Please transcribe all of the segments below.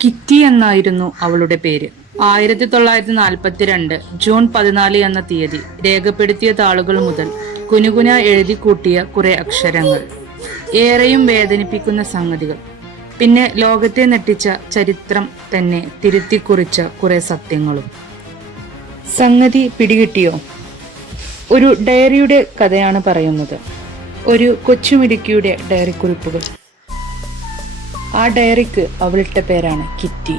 Kitty എന്നായിരുന്നു അവളുടെ പേര്. 1942 ജൂൺ 14 എന്ന തീയതി രേഖപ്പെടുത്തിയ താളുകൾ മുതൽ കുനുകുന എഴുതിക്കൂട്ടിയ കുറെ അക്ഷരങ്ങൾ, ഏറെയും വേദനിപ്പിക്കുന്ന സംഗതികൾ, പിന്നെ ലോകത്തെ നെട്ടിച്ച ചരിത്രം തന്നെ തിരുത്തിക്കുറിച്ച കുറെ സത്യങ്ങളും. സംഗതി പിടികിട്ടിയോ? ഒരു ഡയറിയുടെ കഥയാണ് പറയുന്നത്. ഒരു കൊച്ചുമിടുക്കിയുടെ ഡയറി കുറിപ്പുകൾ. ആ ഡയറിക്ക് അവളിട്ട പേരാണ് കിറ്റി.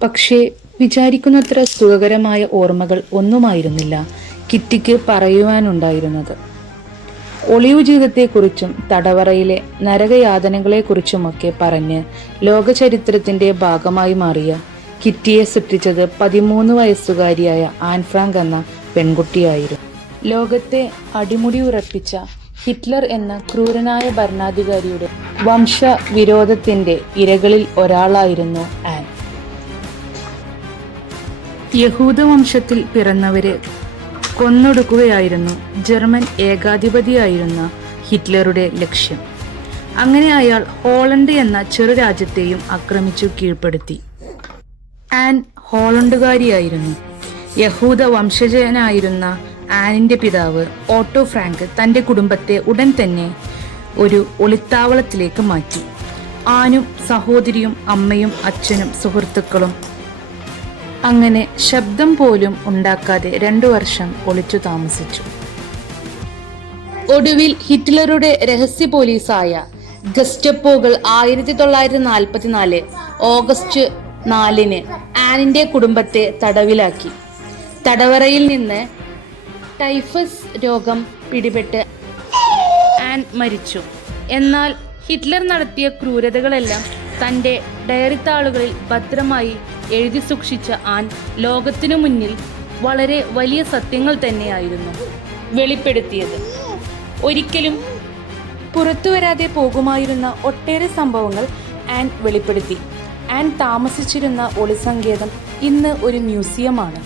പക്ഷേ വിചാരിക്കുന്നത്ര സുഖകരമായ ഓർമ്മകൾ ഒന്നുമായിരുന്നില്ല കിറ്റിക്ക് പറയുവാനുണ്ടായിരുന്നത്. ഒളിവു ജീവിതത്തെക്കുറിച്ചും തടവറയിലെ നരകയാതനകളെക്കുറിച്ചുമൊക്കെ പറഞ്ഞ് ലോകചരിത്രത്തിന്റെ ഭാഗമായി മാറിയ കിറ്റിയെ സൃഷ്ടിച്ചത് 13 വയസ്സുകാരിയായ ആൻ ഫ്രാങ്ക് എന്ന പെൺകുട്ടിയായിരുന്നു. ലോകത്തെ അടിമുടി ഉറപ്പിച്ച ഹിറ്റ്ലർ എന്ന ക്രൂരനായ ഭരണാധികാരിയുടെ വംശവിരോധത്തിന്റെ ഇരകളിൽ ഒരാളായിരുന്നു ആൻ. യഹൂദ വംശത്തിൽ പിറന്നവരെ കൊന്നൊടുക്കുകയായിരുന്നു ജർമ്മൻ ഏകാധിപതിയായിരുന്ന ഹിറ്റ്ലറുടെ ലക്ഷ്യം. അങ്ങനെ അയാൾ ഹോളണ്ട് എന്ന ചെറു രാജ്യത്തെയും ആക്രമിച്ചു കീഴ്പ്പെടുത്തി. ആൻ ഹോളണ്ടുകാരിയായിരുന്നു. യഹൂദ വംശജനായിരുന്ന ആനിന്റെ പിതാവ് ഓട്ടോ ഫ്രാങ്ക് തന്റെ കുടുംബത്തെ ഉടൻ തന്നെ ഒരു ഒളിത്താവളത്തിലേക്ക് മാറ്റി. ആനും സഹോദരിയും അമ്മയും അച്ഛനും സുഹൃത്തുക്കളും അങ്ങനെ ശബ്ദം പോലും ഉണ്ടാക്കാതെ 2 വർഷം ഒളിച്ചു താമസിച്ചു. ഒടുവിൽ ഹിറ്റ്ലറുടെ രഹസ്യ പോലീസായ ഗസ്റ്റപ്പോകൾ 1944 ഓഗസ്റ്റ് 4 ആനിന്റെ കുടുംബത്തെ തടവിലാക്കി. തടവറയിൽ നിന്ന് ടൈഫസ് രോഗം പിടിപെട്ട് ആൻ മരിച്ചു. എന്നാൽ ഹിറ്റ്ലർ നടത്തിയ ക്രൂരതകളെല്ലാം തൻ്റെ ഡയറിത്താളുകളിൽ ഭദ്രമായി എഴുതി സൂക്ഷിച്ച ആൻ ലോകത്തിനു മുന്നിൽ വളരെ വലിയ സത്യങ്ങൾ തന്നെയായിരുന്നു വെളിപ്പെടുത്തിയത്. ഒരിക്കലും പുറത്തു വരാതെ പോകുമായിരുന്ന ഒട്ടേറെ സംഭവങ്ങൾ ആൻ വെളിപ്പെടുത്തി. ആൻ താമസിച്ചിരുന്ന ഒളിസങ്കേതം ഇന്ന് ഒരു മ്യൂസിയമാണ്.